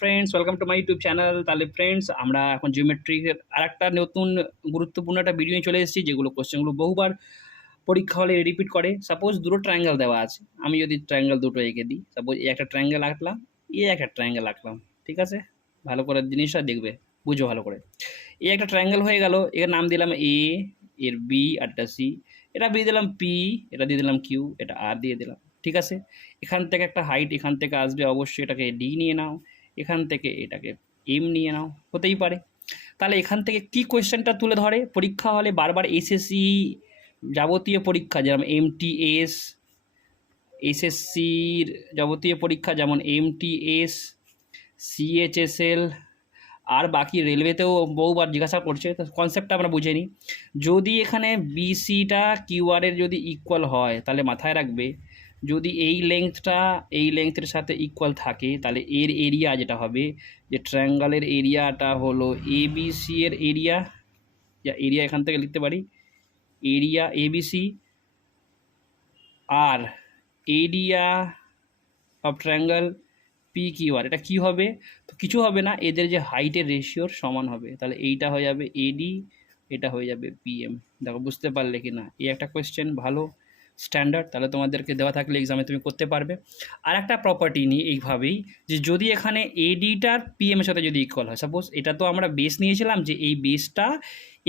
Friends, welcome to my YouTube channel. তাহলে friends, আমরা এখন জিওমেট্রিকের আরেকটা নতুন গুরুত্বপূর্ণ একটা ভিডিও নিয়ে চলে এসেছি, যেগুলো কোশ্চেনগুলো বহুবার পরীক্ষা হলে রিপিট করে। সাপোজ দুটো ট্রায়াঙ্গেল দেওয়া আছে, আমি যদি ট্রায়াঙ্গেল দুটো এঁকে দিই, সাপোজ এই একটা ট্রায়াঙ্গেল আঁকলাম, এই একটা ট্রায়াঙ্গেল আঁকলাম, ঠিক আছে? ভালো করে জিনিসটা দেখবে, বুঝো ভালো করে। এই একটা ট্রায়াঙ্গেল হয়ে গেল, এর নাম দিলাম এ, এর বি, আরটা সি, এটা দিয়ে দিলাম পি, এটা দিয়ে দিলাম কিউ, এটা আর দিয়ে দিলাম, ঠিক আছে? এখান থেকে একটা হাইট এখান থেকে আসবে, অবশ্যই এটাকে ডি নিয়ে নাও, এখান থেকে এটাকে এম নিয়ে নাও, হতেই পারে। তাহলে এখান থেকে কি কোয়েশ্চেনটা তুলে ধরে পরীক্ষা হলে বারবার, এসএসসি যাবতীয় পরীক্ষা যেমন এমটিএস, এসএসসির যাবতীয় পরীক্ষা যেমন এমটিএস, সিএইচএসএল, আর বাকি রেলওয়েতেও বহুবার জিজ্ঞাসা করছে। তো কনসেপ্টটা আমরা বুঝে নিই। যদি এখানে বিসিটা কিউআরের যদি ইকুয়াল হয়, তাহলে মাথায় রাখবে, যদি এই লেংথটা এই লেংথের সাথে ইকুয়াল থাকে, তাহলে এর এরিয়া যেটা হবে, যে ট্রায়াঙ্গলের এরিয়াটা হলো এবিসি এর এরিয়া, যা এরিয়া এখান থেকে লিখতে পারি, এরিয়া এবিসি, আর area of triangle P Q R, এটা কী হবে? তো কিছু হবে না, এদের যে হাইটের রেশিওর সমান হবে। তাহলে এইটা হয়ে যাবে এডি, এটা হয়ে যাবে পিএম। দেখো বুঝতে পারলে কি না? এই একটা কোয়েশ্চেন ভালো স্ট্যান্ডার্ড, তাহলে তোমাদেরকে দেওয়া থাকলে এক্সামে তুমি করতে পারবে। আর একটা প্রপার্টি নিই এইভাবেই, যে যদি এখানে এডিটার পিএমের সাথে যদি ইকুয়াল হয়, সাপোজ এটা তো আমরা বেস নিয়েছিলাম যে এই বেসটা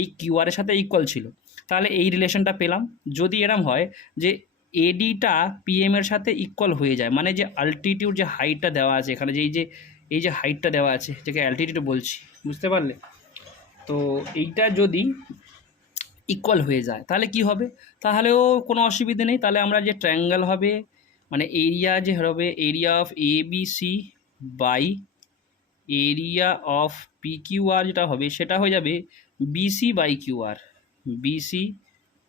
এই কিউআরের সাথে ইকুয়াল ছিল, তাহলে এই রিলেশনটা পেলাম। যদি এরম হয় যে এডিটা পিএমের সাথে ইকুয়াল হয়ে যায়, মানে যে অল্টিটিউড যে হাইটটা দেওয়া আছে এখানে, যে এই যে হাইটটা দেওয়া আছে, যেটাকে অ্যালটিটিউড বলছি, বুঝতে পারলে? তো এইটা যদি ইকুয়াল হয়ে যায় তাহলে কি হবে? তাহলেও কোনো অসুবিধে নেই। তাহলে আমরা যে ট্রায়াঙ্গেল হবে, মানে এরিয়া যে হবে, area of A B C by area of P Q R, যেটা হবে সেটা হয়ে যাবে BC by Q R, BC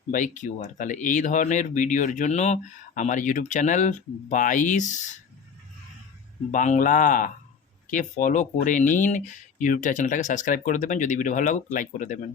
by Q R. তাহলে এই ধরনের ভিডিওর জন্য আমার ইউটিউব চ্যানেল 22 বাংলাকে ফলো করে নিন। ইউটিউব চ্যানেলটাকে সাবস্ক্রাইব করে দেবেন, যদি ভিডিও ভালো লাগুক লাইক করে দেবেন।